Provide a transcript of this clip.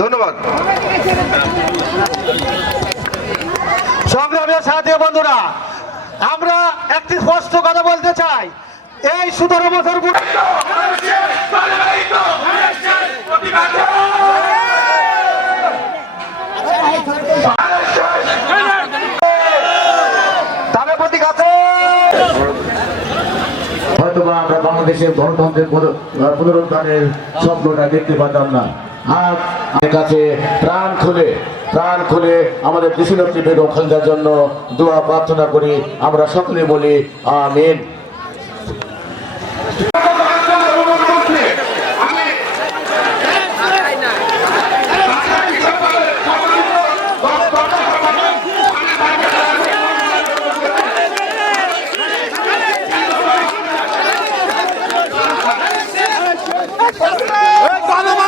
ধন্যবাদ। সংগ্রামের সাথী বন্ধুরা, আমরা একটি স্পষ্ট কথা বলতে চাই, এই 17 বছর হয়তোবা আমরা বাংলাদেশের গণতন্ত্রের পুনরুদ্ধারের স্বপ্নটা দেখতে পারতাম না। আর আমাদের কাছে প্রাণ খুলে আমাদের দেশনেত্রী বেগম খালেদার জন্য দোয়া প্রার্থনা করি। আমরা সকলে বলি আমিন। Hey,